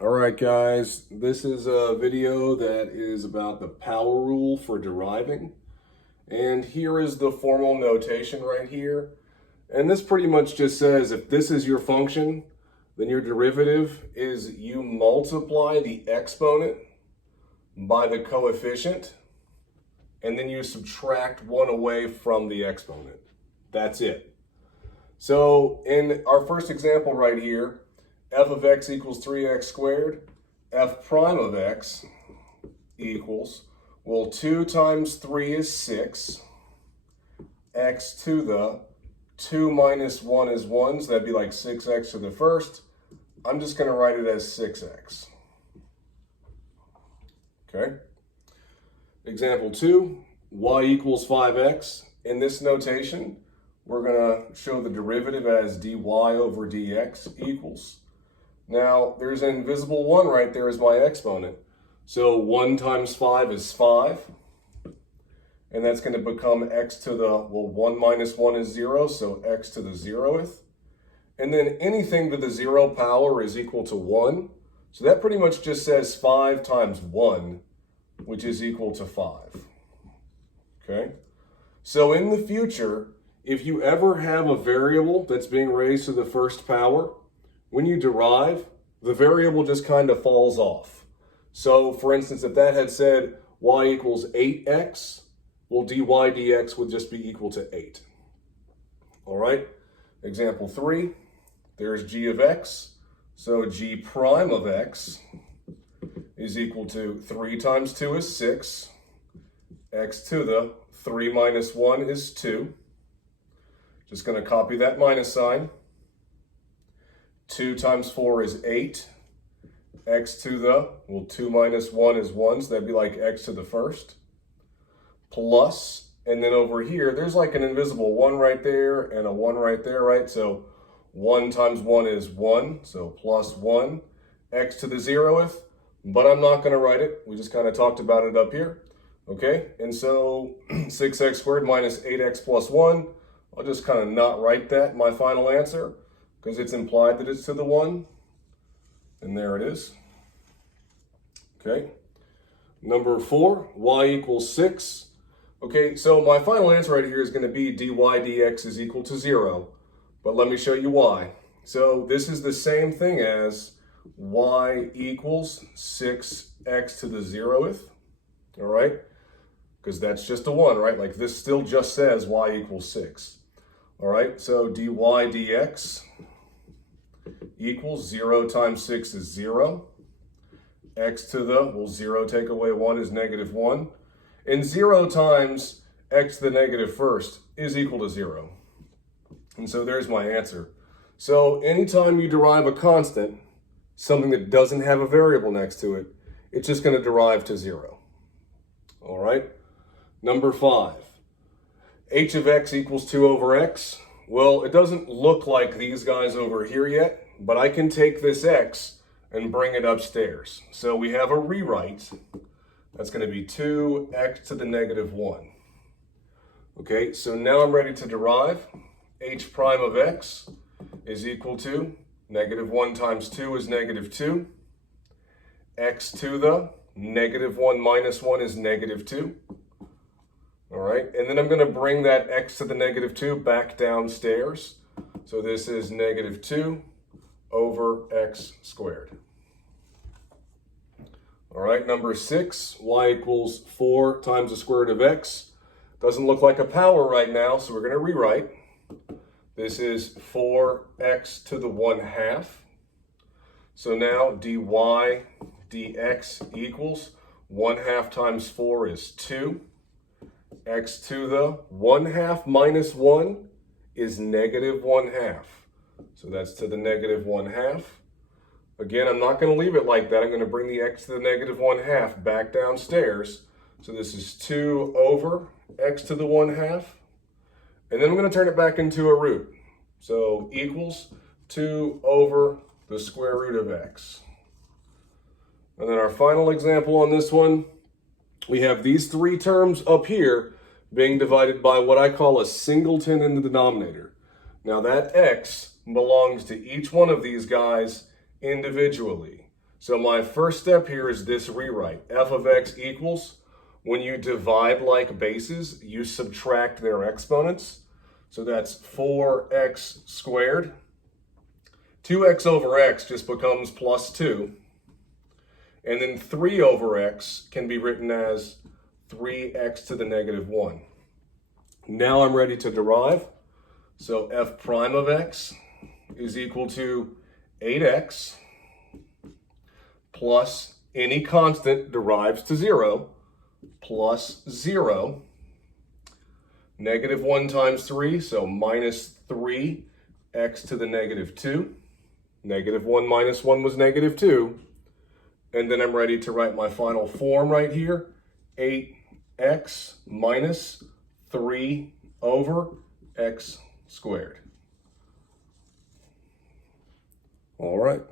All right, guys, this is a video that is about the power rule for deriving. And here is the formal notation right here. And this pretty much just says if this is your function, then your derivative is you multiply the exponent by the coefficient, and then you subtract one away from the exponent. That's it. So in our first example right here, f of x equals 3x squared, f prime of x equals, well, 2 times 3 is 6, x to the 2 minus 1 is 1, so that'd be like 6x to the first. I'm just going to write it as 6x. Okay. Example 2, y equals 5x. In this notation, we're going to show the derivative as dy over dx equals. Now, there's an invisible 1 right there as my exponent. So 1 times 5 is 5. And that's going to become x to the, well, 1 minus 1 is 0, so x to the 0th. And then anything to the 0 power is equal to 1. So that pretty much just says 5 times 1, which is equal to 5. Okay? So in the future, if you ever have a variable that's being raised to the first power, when you derive, the variable just kind of falls off. So for instance, if that had said y equals 8x, well, dy dx would just be equal to 8. All right, example 3, there's g of x. So g prime of x is equal to 3 times 2 is 6, x to the 3 minus 1 is 2. Just going to copy that minus sign. 2 times 4 is 8. X to the, well, 2 minus 1 is 1, so that'd be like x to the first. Plus, and then over here, there's like an invisible 1 right there and a 1 right there, right? So 1 times 1 is 1, so plus 1. X to the 0th, but I'm not going to write it. We just kind of talked about it up here. Okay, and so 6x squared minus 8x plus 1. I'll just kind of not write that, my final answer, because it's implied that it's to the 1. And there it is. Okay. Number 4, y equals 6. Okay, so my final answer right here is going to be dy dx is equal to 0. But let me show you why. So this is the same thing as y equals 6x to the 0th. All right? Because that's just a 1, right? Like this still just says y equals 6. All right, so dy dx equals 0 times 6 is 0. X to the, well, 0 take away 1 is negative 1. And 0 times x to the negative first is equal to 0. And so there's my answer. So anytime you derive a constant, something that doesn't have a variable next to it, it's just going to derive to 0. All right. Number 5. H of x equals 2 over x. Well, it doesn't look like these guys over here yet, but I can take this x and bring it upstairs. So we have a rewrite. That's going to be 2x to the negative 1. Okay, so now I'm ready to derive. H prime of x is equal to negative 1 times 2 is negative 2. X to the negative 1 minus 1 is negative 2. All right, and then I'm going to bring that x to the negative 2 back downstairs. So this is negative 2 over x squared. All right, number 6, y equals 4 times the square root of x. Doesn't look like a power right now, so we're going to rewrite. This is 4x to the 1/2. So now dy dx equals 1/2 times 4 is 2. X to the 1/2 minus 1 is negative 1/2. So that's to the negative 1/2. Again, I'm not going to leave it like that. I'm going to bring the x to the negative 1/2 back downstairs. So this is 2 over x to the 1/2. And then I'm going to turn it back into a root. So equals 2 over the square root of x. And then our final example on this one, we have these 3 terms up here being divided by what I call a singleton in the denominator. Now that x belongs to each one of these guys individually. So my first step here is this rewrite. F of x equals, when you divide like bases, you subtract their exponents. So that's 4x squared. 2x over x just becomes plus 2. And then 3 over x can be written as 3x to the negative 1. Now I'm ready to derive. So f prime of x is equal to 8x plus any constant derives to 0 plus 0. Negative 1 times 3, so minus 3x to the negative 2. Negative 1 minus 1 was negative 2. And then I'm ready to write my final form right here. 8x minus 3 over x squared. All right.